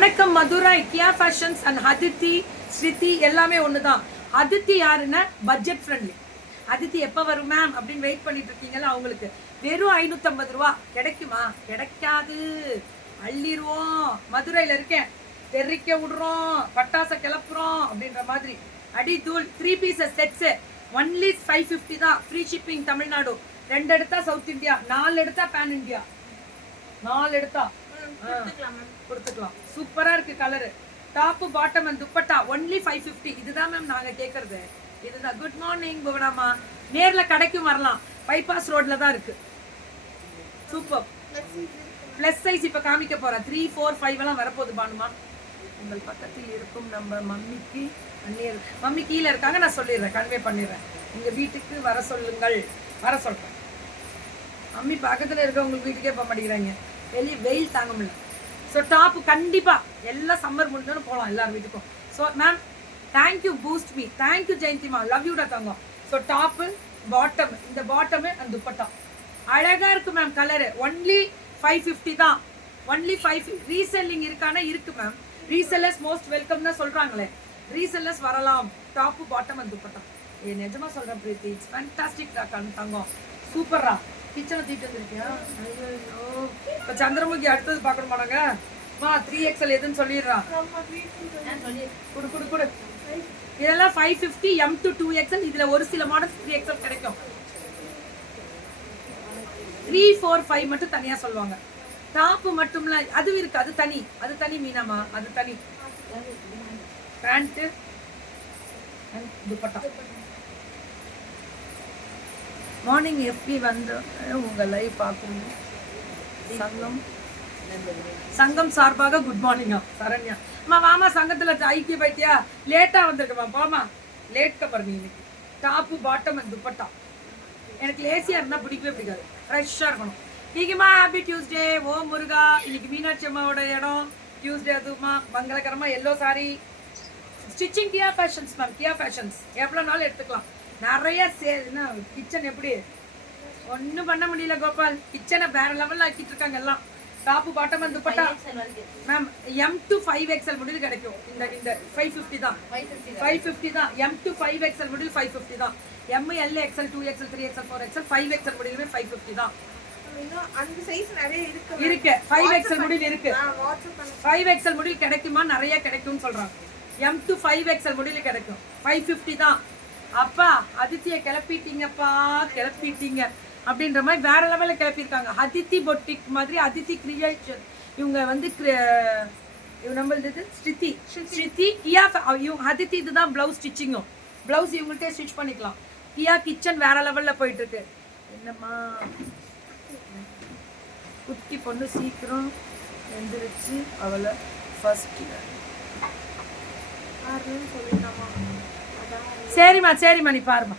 வணக்கம் மதுரை கியா fashions and Aditi ஸ்ருதி எல்லாமே ஒண்ணுதான். அதித்தி யாருன்னா பட்ஜெட் ஃப்ரெண்ட்லி. அதித்தி எப்ப வரும் மேம் அப்படின்னு வெயிட் பண்ணிட்டு இருக்கீங்களா, அவங்களுக்கு வெறும் 550 ரூபா கிடைக்குமா? கிடைக்காது, அள்ளிடுவோம். மதுரையில இருக்கேன், தெறிக்க விடுறோம், பட்டாசை கிளப்புறோம் அப்படின்ற மாதிரி. அடி தூள் 3 பீசஸ் செட்ஸ் ஒன்லி 550 தான். Free shipping Tamil Nadu. 2 எடுத்தா சவுத் இந்தியா, 4 எடுத்தா பேன் இந்தியா. 4 எடுத்தா கொடுத்துக்கலாம். சூப்பரா இருக்கு colour. Top bottom and dupatta only 550. இதுதான் மேம் நாங்க கேக்குறது. இதுதான். குட் மார்னிங் புவனாமா. நேர்ல கடைக்கும் வரலாம், பைபாஸ் ரோட்ல தான் இருக்கு. சூப்பர். பிளஸ் சைஸ் இப்ப காமிக்க போறேன். 3, 4, 5 எல்லாம் வரப்போகுது பானுமா. உங்கள் பக்கத்தில் இருக்கும் நம்ம மம்மிக்கு அந்நியர். மம்மி கீழே இருக்காங்க, நான் சொல்லிடுறேன், கன்வே பண்ணிடுறேன். உங்க வீட்டுக்கு வர சொல்லுங்கள். வர சொல்றேன். மம்மி பக்கத்துல இருக்க உங்களுக்கு வீட்டுக்கே போக மாட்டேங்கிறாங்க, வெளியே வெயில் தாங்க முடியல. ஸோ டாப்பு கண்டிப்பாக எல்லாம் சம்மர் முடிஞ்சோன்னு போகலாம் எல்லார் வீட்டுக்கும். So ma'am thank you boost me. Thank you ஜெயந்திமா, லவ் யூடா தங்கம். ஸோ டாப்பு பாட்டம், இந்த பாட்டமு அண்ட் துப்பட்டா அழகாக இருக்குது மேம். கலரு ஒன்லி 550 தான். ஒன்லி 5. ரீசெல்லிங் இருக்கானா? இருக்கு மேம். ரீசெல்லர்ஸ் மோஸ்ட் வெல்கம் தான் சொல்கிறாங்களே. ரீசெல்லர்ஸ் வரலாம். Top bottom and dupatta. நிஜமாக சொல்கிறேன் பிரீத்தி, இட்ஸ் ஃபேன்டாஸ்டிக் தங்கம். சூப்பர்ரா. கிச்சனை தூக்கிட்டு வந்துருக்கியா? ஐயோ, இப்போ சந்திரமுகி அடுத்தது பார்க்கணும் மாட்டாங்க. 3XL எதுன்னு சொல்லிடுறான். குடு குடு குடு. இதெல்லாம் 550 M to 2XL. இதுல ஒரு சில மாடல்ஸ் 3XL கிடைக்கும். 3, 4, 5 மட்டும் தனியா சொல்லுவாங்க. டாப் மட்டும்ல அதுவும் இருக்கு. அது தனி, அது தனி மீனாமா, அது தனி. பேண்ட் துப்பட்டா. மார்னிங் எஃபி வந்து உங்கள் லைவ் பார்க்கணும். சங்கம் சார்பாக குட் மார்னிங்கா சரண்யா. அம்மா வாமா, சங்கத்தில் ஐக்கிய பைத்தியா. லேட்டாக வந்திருக்கம்மா, போமா. லேட்க பாருங்க. இன்னைக்கு டாப்பு பாட்டம் அண்ட் துப்பட்டா. எனக்கு லேசியாக இருந்தால் பிடிக்கவே பிடிக்காது, ஃப்ரெஷ்ஷாக இருக்கணும். நீங்கம்மா ஹாப்பி டியூஸ்டே. ஓ முருகா. இன்னைக்கு மீனாட்சி அம்மாவோட இடம். டியூஸ்டே அதுமா மங்களகரமாக எல்லோ சாரி. ஸ்டிச்சிங் கியா ஃபேஷன்ஸ் மேம். கியா ஃபேஷன்ஸ் எவ்வளோ நாள் எடுத்துக்கலாம். நிறைய என்ன கிச்சன் எப்படி ஒன்றும் பண்ண முடியல கோபால். கிச்சனை வேற லெவலில் ஆக்கிட்டு இருக்காங்க எல்லாம். டாப்பு பாட்டம் வந்து dupatta ma'am M to 5XL முடிவில் கிடைக்கும். இந்த 550 தான். 550 தான். M to 5XL முடிவில் 550 தான். M, L, XL, 2XL, 3XL, 4XL, 5XL முடிவுமே 550 தான். இருக்கு 5XL முடிவு இருக்கு. 5XL முடிவு கிடைக்குமா? நிறைய கிடைக்கும்னு சொல்றாங்க. M to 5XL முடிவில் கிடைக்கும். 550 தான். அப்பா அதித்தியை கிளப்பிட்டீங்கப்பா, கிளப்பிட்டீங்க அப்படின்ற மாதிரி வேற லெவலில் கிளப்பியிருக்காங்க. அதித்தி பொட்டிக் மாதிரி அதித்தி கிரியேஷன். இவங்க வந்து நம்மளது ஸ்ருதி. கியா இவங்க அதித்தி. இதுதான் பிளவுஸ் ஸ்டிச்சிங்கும். பிளவுஸ் இவங்கள்ட்டே ஸ்டிச் பண்ணிக்கலாம். கியா கிச்சன் வேற லெவலில் போயிட்டு இருக்கு. என்னம்மா குட்டி பொண்ணு சீக்கிரம் எழுந்திரிச்சு அவளை ஃபர்ஸ்ட் சொல்லிட்டாமா. சரிம்மா சரிம்மா, நீ பாருமா.